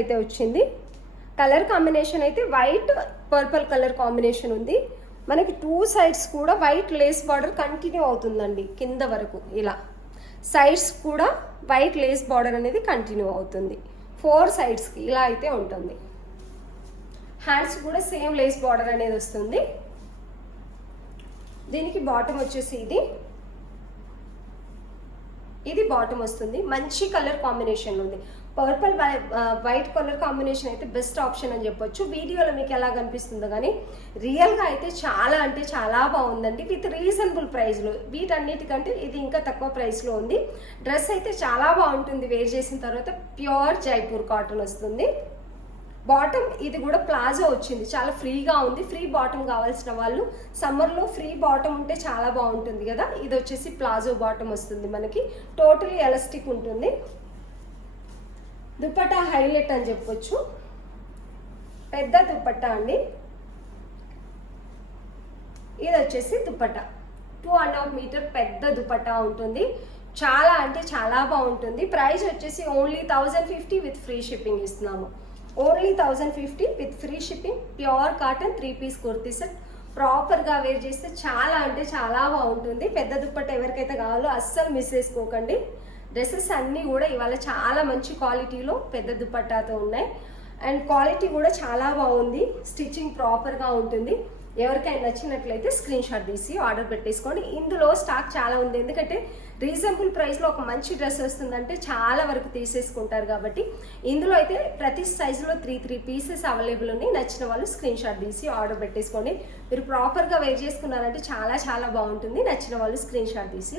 అయితే వచ్చింది. Colour combination అయితే వైట్ పర్పుల్ కలర్ కాంబినేషన్ ఉంది. మనకి 2 సైడ్స్ కూడా వైట్ లేస్ బార్డర్ కంటిన్యూ అవుతుందండి. కింద వరకు ఇలా సైడ్స్ కూడా వైట్ లేస్ బార్డర్ అనేది కంటిన్యూ అవుతుంది. 4 సైడ్స్కి ఇలా అయితే ఉంటుంది. హ్యాండ్స్ కూడా సేమ్ లేస్ బార్డర్ అనేది వస్తుంది. దీనికి బాటమ్ వచ్చేసి ఇది బాటమ్ వస్తుంది. మంచి కలర్ కాంబినేషన్ ఉంది. పర్పుల్ వైట్ కలర్ కాంబినేషన్ అయితే బెస్ట్ ఆప్షన్ అని చెప్పొచ్చు. వీడియోలో మీకు ఎలా కనిపిస్తుందో కానీ రియల్గా అయితే చాలా అంటే చాలా బాగుందండి. విత్ రీజనబుల్ ప్రైస్లో, వీటన్నిటికంటే ఇది ఇంకా తక్కువ ప్రైస్లో ఉంది. డ్రెస్ అయితే చాలా బాగుంటుంది. వేర్ చేసిన తర్వాత ప్యూర్ జైపూర్ కాటన్ వస్తుంది. బాటమ్ ఇది కూడా ప్లాజో వచ్చింది. చాలా ఫ్రీగా ఉంది. ఫ్రీ బాటమ్ కావాల్సిన వాళ్ళు, సమ్మర్లో ఫ్రీ బాటమ్ ఉంటే చాలా బాగుంటుంది కదా. ఇది వచ్చేసి ప్లాజో బాటమ్ వస్తుంది. మనకి టోటలీ ఎలాస్టిక్ ఉంటుంది. దుపట్టా హైలైట్ అని చెప్పొచ్చు. పెద్ద దుపట్టా అండి. ఇది వచ్చేసి దుపట్టా 2.5 మీటర్ పెద్ద దుపట్టా ఉంటుంది. చాలా అంటే చాలా బాగుంటుంది. ప్రైస్ వచ్చేసి ఓన్లీ 1050 విత్ ఫ్రీ షిప్పింగ్ ఇస్తున్నాము. Only 1050 with free shipping. Pure cotton 3 piece kurti set. ప్రాపర్గా వేర్ చేస్తే చాలా అంటే చాలా బాగుంటుంది. పెద్ద దుపట్టా ఎవరికైతే కావాలో అస్సలు మిస్ చేసుకోకండి. డ్రెస్సెస్ అన్నీ కూడా ఇవాళ చాలా మంచి క్వాలిటీలో పెద్ద దుపట్టాతో ఉన్నాయి. అండ్ క్వాలిటీ కూడా చాలా బాగుంది. స్టిచ్చింగ్ ప్రాపర్గా ఉంటుంది. ఎవరికైనా నచ్చినట్లయితే స్క్రీన్ షాట్ తీసి ఆర్డర్ పెట్టేసుకోండి. ఇందులో స్టాక్ చాలా ఉంది. ఎందుకంటే రీజనబుల్ ప్రైస్లో ఒక మంచి డ్రెస్ వస్తుందంటే చాలా వరకు తీసేసుకుంటారు కాబట్టి ఇందులో అయితే ప్రతి సైజులో 3 పీసెస్ అవైలబుల్ ఉన్నాయి. నచ్చిన వాళ్ళు స్క్రీన్ షాట్ తీసి ఆర్డర్ పెట్టేసుకోండి. మీరు ప్రాపర్గా వేర్ చేసుకున్నారంటే చాలా చాలా బాగుంటుంది. నచ్చిన వాళ్ళు స్క్రీన్ షాట్ తీసి